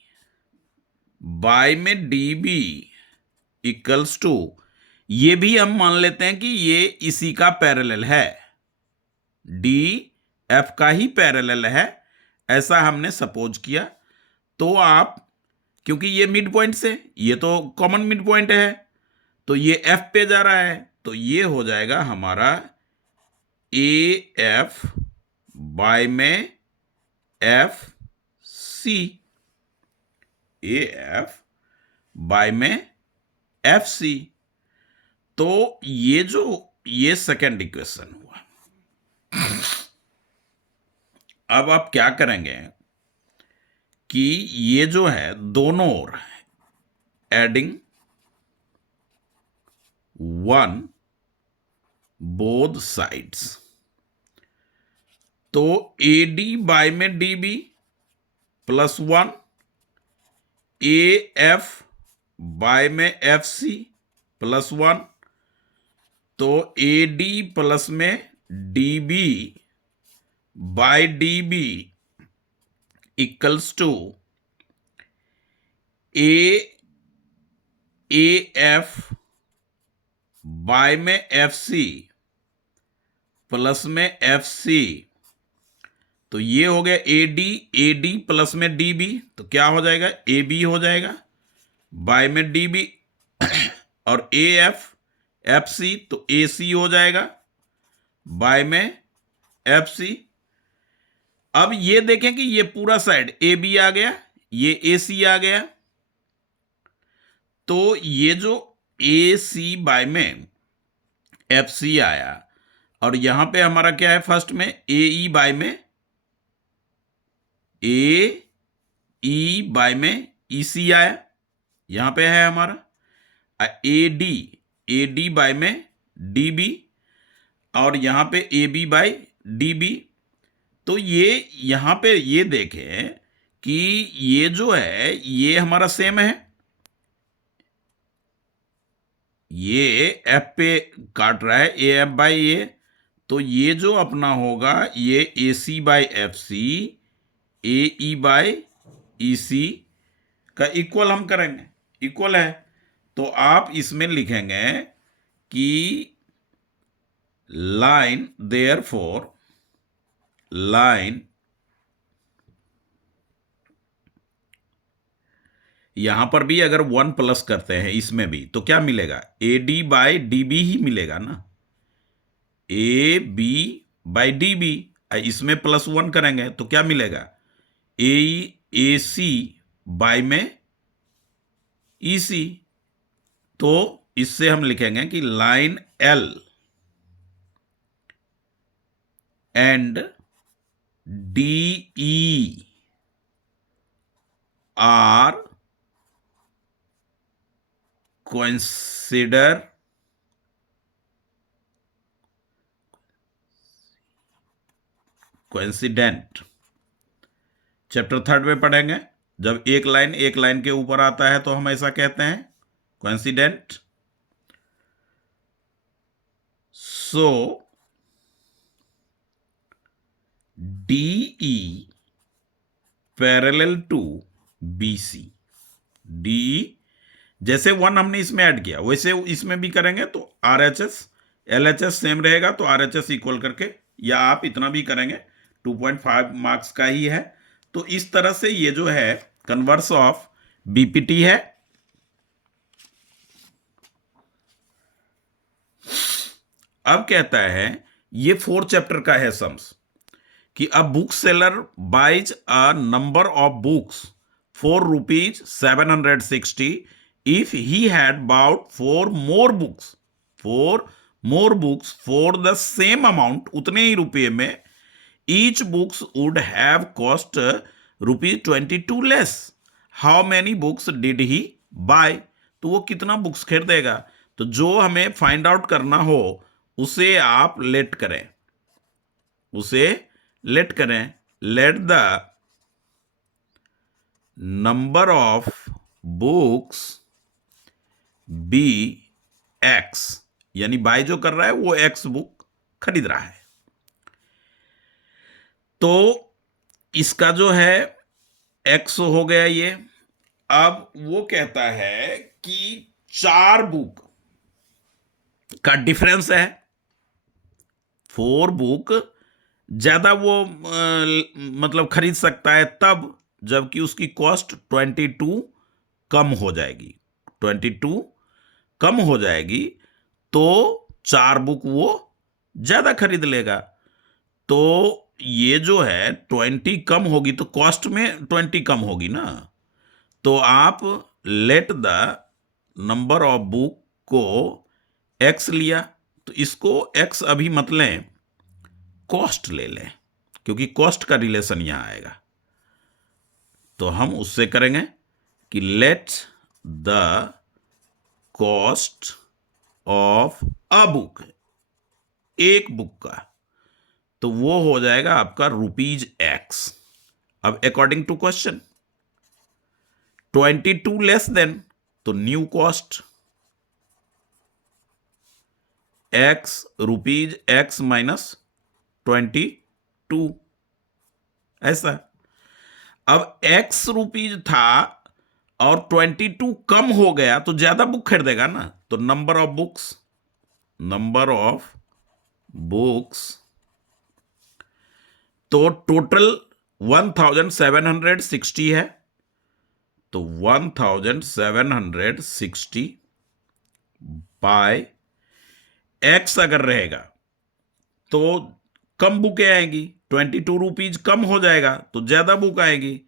बाय में डी बी इक्वल्स टू, ये भी हम मान लेते हैं कि ये इसी का पैरेलल है, डी एफ का ही पैरेलल है, ऐसा हमने सपोज किया। तो आप, क्योंकि ये मिड पॉइंट से, ये तो कॉमन मिड पॉइंट है, तो ये एफ पे जा रहा है, तो ये हो जाएगा हमारा ए एफ बाय में F C, A F by में एफ सी। तो ये सेकेंड इक्वेशन हुआ। अब आप क्या करेंगे कि ये जो है दोनों ओर एडिंग 1 बोथ साइड्स, तो ए डी बाय में D B plus 1 A F by में एफ सी प्लस 1, तो ए डी प्लस में D B by D B equals to A F by में एफ सी प्लस में F C. तो ये हो गया ए डी प्लस में डी बी, तो क्या हो जाएगा? ए बी हो जाएगा बाय में डी बी और ए एफ सी, तो ए सी हो जाएगा बाय में एफ सी। अब ये देखें कि ये पूरा साइड ए बी आ गया, ये ए सी आ गया, तो ये जो ए सी बाय में एफ सी आया, और यहां पे हमारा क्या है? फर्स्ट में ए ई बाय में ए ई बाय में ई सी आया, यहां पे है हमारा ए डी बाय में डी बी, और यहां पे A B by D B. तो ये यहां पे ये देखें कि ये जो है ये हमारा सेम है, ये एफ पे काट रहा है, ए एफ बाई ए, तो ये जो अपना होगा ये A C by F C, A E by E C का इक्वल हम करेंगे, इक्वल है। तो आप इसमें लिखेंगे कि लाइन देयरफॉर लाइन, यहां पर भी अगर 1 प्लस करते हैं इसमें भी, तो क्या मिलेगा? A D by D B ही मिलेगा ना, A B by D B. इसमें प्लस 1 करेंगे तो क्या मिलेगा? ए सी बाय में ई सी। तो इससे हम लिखेंगे कि line L and D E R coincident. Chapter 3 में पढ़ेंगे, जब एक लाइन के ऊपर आता है तो हम ऐसा कहते हैं coincident. So DE parallel to BC, DE जैसे 1 हमने इसमें ऐड किया वैसे इसमें भी करेंगे, तो RHS LHS सेम रहेगा, तो RHS इक्वल करके, या आप इतना भी करेंगे 2.5 मार्क्स का ही है। तो इस तरह से ये जो है कन्वर्स ऑफ BPT है। अब कहता है ये 4 चैप्टर का है सम्स, कि a book seller buys a number of books for ₹760 if he had bought four more books for the same amount, उतने ही रुपये में, each books would have cost ₹22 less. How many books did he buy? तो वो कितना books खरीदेगा? तो जो हमें फाइंड आउट करना हो उसे आप लेट करें, let the number of books be x, यानी बाय जो कर रहा है वो एक्स बुक खरीद रहा है। तो इसका जो है एक्स हो गया ये। अब वो कहता है कि 4 बुक का डिफरेंस है, 4 बुक ज्यादा वो मतलब खरीद सकता है तब जबकि उसकी कॉस्ट 22 कम हो जाएगी, 22 कम हो जाएगी तो 4 बुक वो ज्यादा खरीद लेगा। तो ये जो है 20 कम होगी तो कॉस्ट में 20 कम होगी ना। तो आप late the number of book को एक्स लिया, तो इसको एक्स अभी मत लें, कॉस्ट ले लें, क्योंकि कॉस्ट का रिलेशन यहां आएगा। तो हम उससे करेंगे कि let the cost of a book, एक बुक का, तो वो हो जाएगा आपका ₹X। अब according to question 22 less than, तो न्यू कॉस्ट ₹X माइनस 22, ऐसा। अब ₹X था और 22 कम हो गया तो ज्यादा बुक खरीदेगा ना। तो नंबर ऑफ बुक्स, तो टोटल 1760 है, तो 1760 बाय एक्स अगर रहेगा तो कम बुकें आएंगी, ₹22 कम हो जाएगा तो ज्यादा बुक आएगी।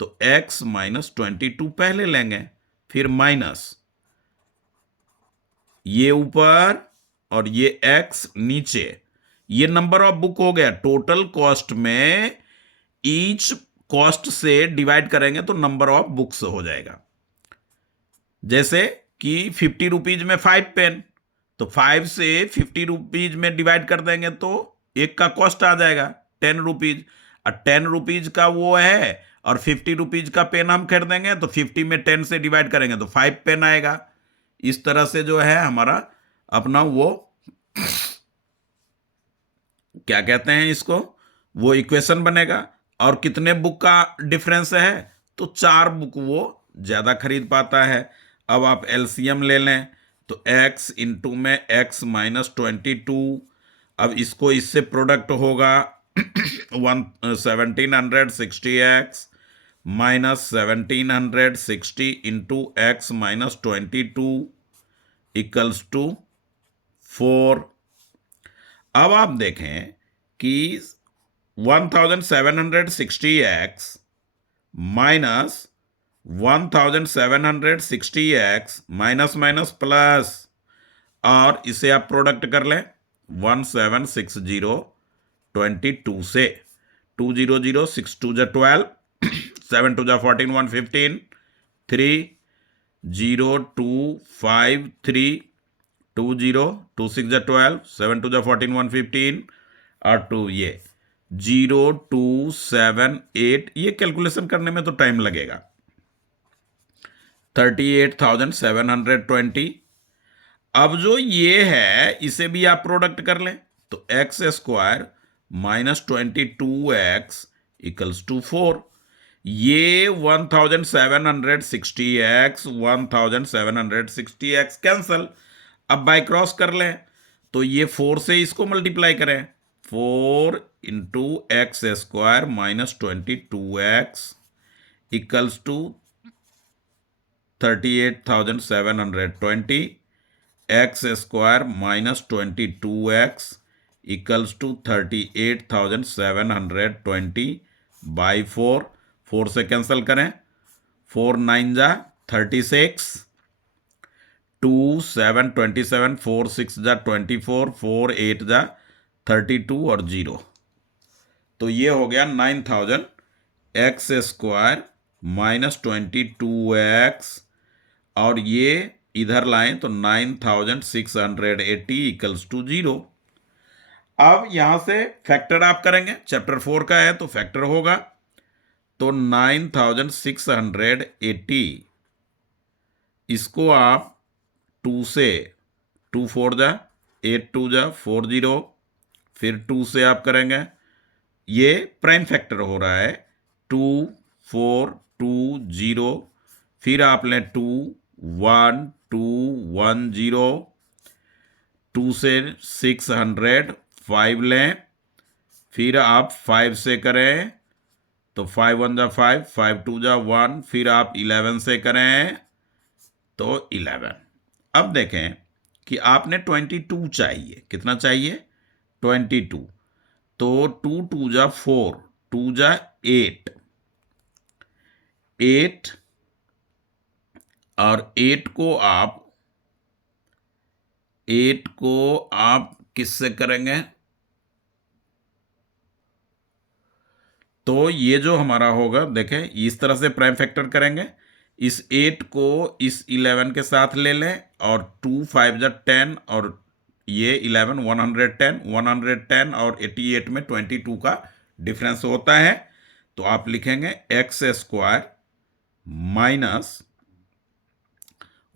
तो x माइनस 22 पहले लेंगे, फिर माइनस ये ऊपर और ये x नीचे, ये नंबर ऑफ बुक हो गया। टोटल कॉस्ट में ईच कॉस्ट से डिवाइड करेंगे तो नंबर ऑफ बुक्स हो जाएगा। जैसे कि ₹50 में 5 पेन, तो 5 से ₹50 में डिवाइड कर देंगे तो एक का कॉस्ट आ जाएगा ₹10, और ₹10 का वो है और ₹50 का पेन हम खरीदेंगे तो 50 में 10 से डिवाइड करेंगे तो 5 पेन आएगा। इस तरह से जो है हमारा अपना वो क्या कहते हैं इसको, वो इक्वेशन बनेगा। और कितने बुक का डिफरेंस है, तो 4 बुक वो ज्यादा खरीद पाता है। अब आप एलसीएम ले लें तो x इंटू में x माइनस 22, अब इसको इससे प्रोडक्ट होगा 1760x minus 1760 into x minus 22 equals to 4। अब आप देखें कि 1760x minus 1760x minus minus plus, और इसे आप प्रोडक्ट कर लें 1760 22 से, 200 6 2 12 7 2 14 115 3 0 2 5 3 20 2 6 12 7 2 14 115 और 2 ये 0 2 7 8, ये कैलकुलेशन करने में तो टाइम लगेगा। 38,720। अब जो ये है इसे भी आप प्रोडक्ट कर लें तो x square minus 22x equals to 4। ये 1760x 1760x कैंसल। अब बाय क्रॉस कर लें तो ये 4 से इसको मल्टीप्लाई करें, 4 into x square minus 22x equals to 38,720, x square minus 22x equals to 38,720 by 4 से कैंसिल करें, 4 9 जा 36 2 7 27, 4 6 जा 24, 4 8 जा 32 और 0, तो ये हो गया 9000 एक्स स्क्वायर माइनस 22x, और ये इधर लाएं तो 9680 इक्वल्स टू 0। अब यहां से फैक्टर आप करेंगे, चैप्टर 4 का है तो फैक्टर होगा, तो 9680 इसको आप 2 से, 2 4 जा 8 2 जा 40, फिर 2 से आप करेंगे, ये प्राइम फैक्टर हो रहा है 2 4 2 0, फिर आप लें 2 1 2 1 0, 2 से 600 5 लें, फिर आप 5 से करें तो 5 1 जा 5, 5 2 जा 1, फिर आप 11 से करें तो 11। अब देखें कि आपने 22 चाहिए, कितना चाहिए 22, तो 2 2 जा 4, 2 जा 8, 8 और 8 को आप किससे करेंगे, तो ये जो हमारा होगा देखें इस तरह से प्राइम फैक्टर करेंगे, इस 8 को इस 11 के साथ ले लें, और 2 5 जा 10, और ये 11 110, 110 और 88 में 22 का डिफरेंस होता है, तो आप लिखेंगे x square minus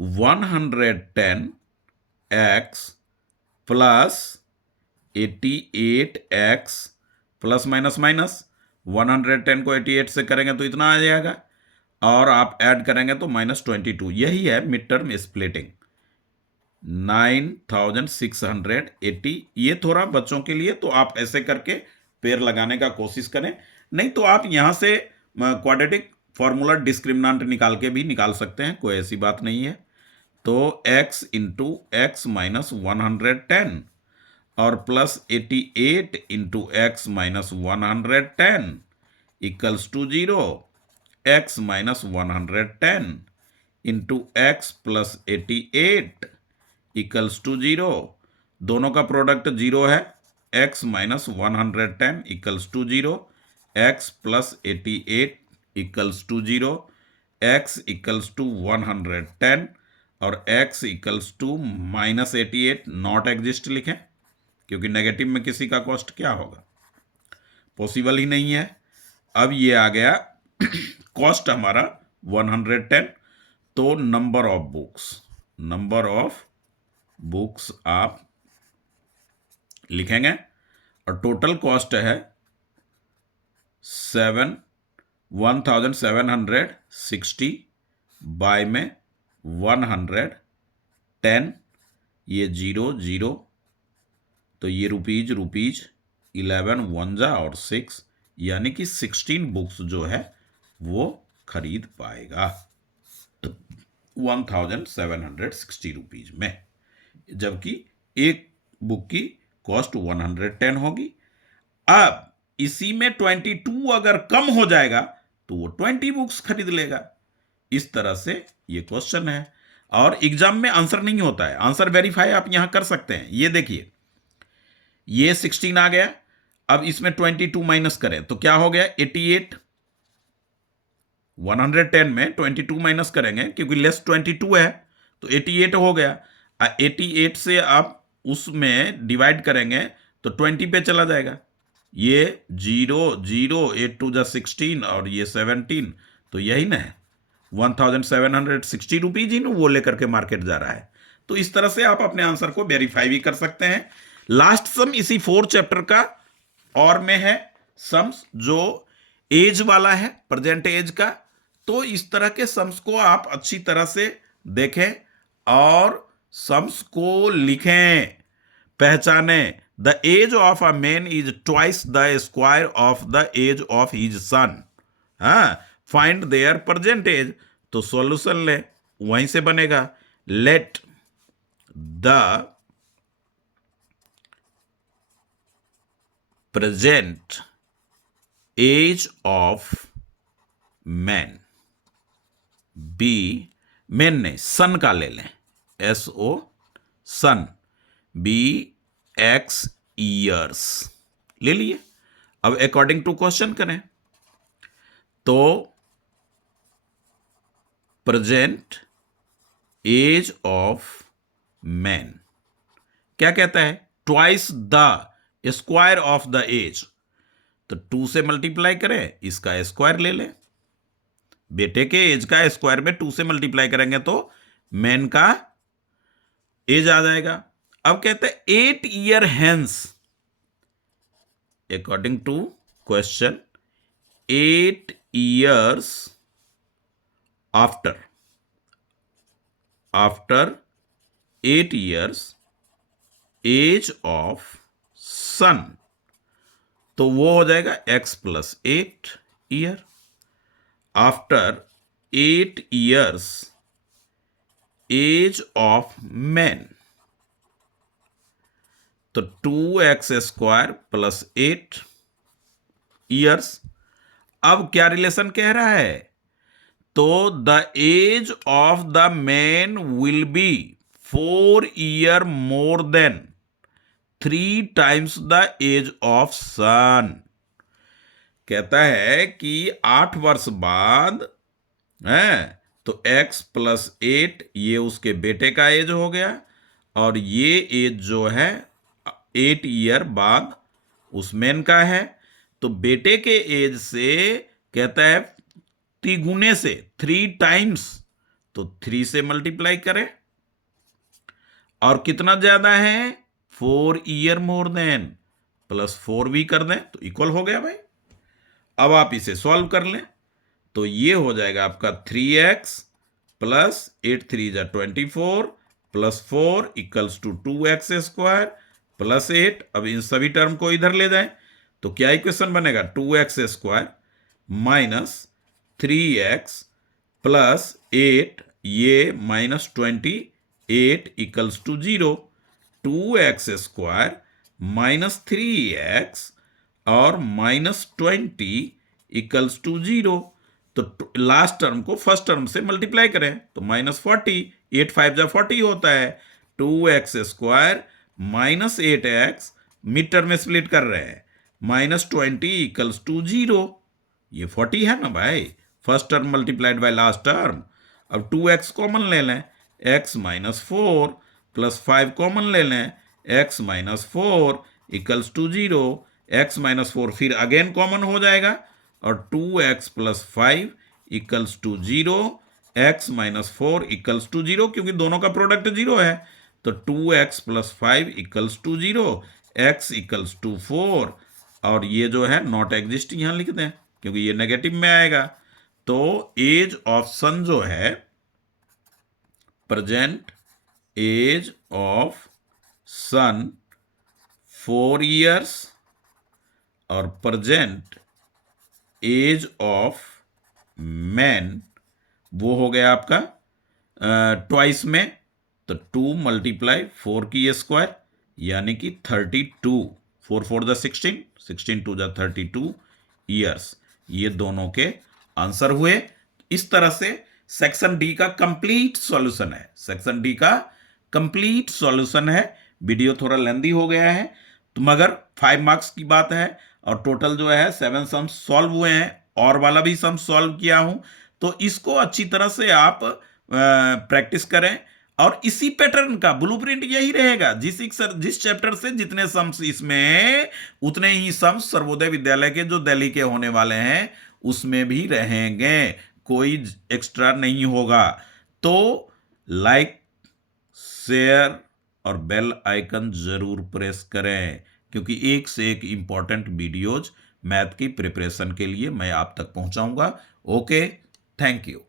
110 x plus 88x plus minus minus 110 को 88 से करेंगे तो इतना आ जाएगा, और आप ऐड करेंगे तो -22। यही है मिड टर्म स्प्लिटिंग 9680। ये थोड़ा बच्चों के लिए, तो आप ऐसे करके पेयर लगाने का कोशिश करें, नहीं तो आप यहां से क्वाड्रेटिक फॉर्मूला डिस्क्रिमिनांट निकाल के भी निकाल सकते हैं, कोई ऐसी बात नहीं है। तो x इंटू एक्स माइनस 110 और plus 88 into x minus 110 equals to 0, x minus 110 into x plus 88 equals to 0, दोनों का प्रोडक्ट 0 है, x minus 110 equals to 0, x plus 88 equals to 0, x equals to 110 और x equals to -88 not exist लिखें, क्योंकि negative में किसी का cost क्या होगा, पॉसिबल ही नहीं है। अब ये आ गया कॉस्ट हमारा 110, तो नंबर ऑफ बुक्स आप लिखेंगे, और टोटल कॉस्ट है 1760 बाय में 110, ये 0 0, तो ये रुपीज 11 1 जा और 6, यानी कि 16 बुक्स जो है वो खरीद पाएगा 1760 रुपीज में, जबकि एक बुक की कॉस्ट 110 होगी। अब इसी में 22 अगर कम हो जाएगा तो वो 20 बुक्स खरीद लेगा। इस तरह से ये क्वेश्चन है, और एग्जाम में आंसर नहीं होता है, आंसर वेरीफाई आप यहां कर सकते हैं। ये देखिए ये 16 आ गया, अब इसमें 22 माइनस करें तो क्या हो गया 88, 110 में 22 माइनस करेंगे क्योंकि लेस 22 है तो 88 हो गया, 88 से आप उसमें डिवाइड करेंगे तो 20 पे चला जाएगा, ये 0 0 8 2 जा 16 और ये 17, तो यही ना है 1760 रुपीज ही ना वो लेकर के मार्केट जा रहा है। तो इस तरह से आप अपने आंसर को वेरीफाई भी कर सकते हैं। लास्ट सम इसी 4 चैप्टर का और में है सम्स जो एज वाला है, प्रेजेंट एज का, तो इस तरह के सम्स को आप अच्छी तरह से देखें और सम्स को लिखें, पहचानें। The as of a man is twice the square of the as of his son, हाँ, फाइंड देयर प्रेजेंट एज, तो सॉल्यूशन ले वहीं से बनेगा। Let the present age of man be, man ने सन का ले लें, SO सन, BX ईयर्स ले लिए। अब अकॉर्डिंग टू क्वेश्चन करें तो प्रेजेंट एज ऑफ मैन क्या कहता है, twice the square of the age. तो 2 से मल्टीप्लाई करें, इसका स्क्वायर ले लें, बेटे के एज का स्क्वायर में 2 से मल्टीप्लाई करेंगे तो मैन का एज आ जाएगा। अब कहते हैं 8 year hence, according to question 8 years after 8 years age of son, तो वो हो जाएगा x + 8 year. After 8 years age of man, तो 2x² + 8 ईयर्स। अब क्या रिलेशन कह रहा है, तो the as of the man will be 4 year more than 3 times the as of son. कहता है कि 8 वर्ष बाद है तो x + 8 ये उसके बेटे का एज हो गया, और ये एज जो है 8 ईयर बाद उस मैन का है। तो बेटे के एज से कहता है तिगुने से 3 टाइम्स, तो 3 से मल्टीप्लाई करें, और कितना ज्यादा है 4 ईयर मोर देन, +4 भी कर दें तो इक्वल हो गया भाई। अब आप इसे सॉल्व कर लें तो ये हो जाएगा आपका 3x + 8 3 = 24 +4 = 2x² + 8। अब इन सभी टर्म को इधर ले जाएं तो क्या इक्वेशन बनेगा, 2x² - 3x + 8 ये -28 = 0, 2x² - 3x और -20 = 0। तो लास्ट टर्म को फर्स्ट टर्म से मल्टीप्लाई करें तो -40, 8 5 = 40 होता है। 2x² - 8x मिड टर्म में स्प्लिट कर रहे हैं, -20 = 0। ये 40 है ना भाई, first term multiplied by last term. अब 2x कॉमन ले लें, x - 4 + 5 कॉमन ले लें, x - 4 = 0, x - 4 फिर अगेन कॉमन हो जाएगा, और 2x + 5 = 0, x - 4 = 0, क्योंकि दोनों का प्रोडक्ट 0 है। तो 2x + 5 = 0, x = 4, और ये जो है नॉट एग्जिस्ट यहां लिख दें क्योंकि ये नेगेटिव में आएगा। तो एज ऑफ सन जो है, present age of son 4 years, और प्रेजेंट एज ऑफ मैन वो हो गया आपका ट्वाइस में, तो 2 × 4 की स्क्वायर यानी कि 32, 4 4 = 16, 16 2 = 32 ईयर्स। ये दोनों के आंसर हुए। इस तरह से सेक्शन डी का कंप्लीट सॉल्यूशन है, सेक्शन डी का कंप्लीट सॉल्यूशन है। वीडियो थोड़ा लेंदी हो गया है तो मगर 5 मार्क्स की बात है, और टोटल जो है 7 सम्स सॉल्व हुए हैं, और वाला भी सम सॉल्व किया हूं। तो इसको अच्छी तरह से आप प्रैक्टिस करें, और इसी पैटर्न का ब्लूप्रिंट यही रहेगा। जिस चैप्टर से जितने सम्स इसमें, उतने ही सम्स सर्वोदय विद्यालय के जो दिल्ली के होने वाले हैं उसमें भी रहेंगे, कोई एक्स्ट्रा नहीं होगा। तो लाइक, शेयर और बेल आइकन जरूर प्रेस करें, क्योंकि एक से एक इंपॉर्टेंट वीडियोज मैथ की प्रिपरेशन के लिए मैं आप तक पहुंचाऊंगा। Okay, thank you.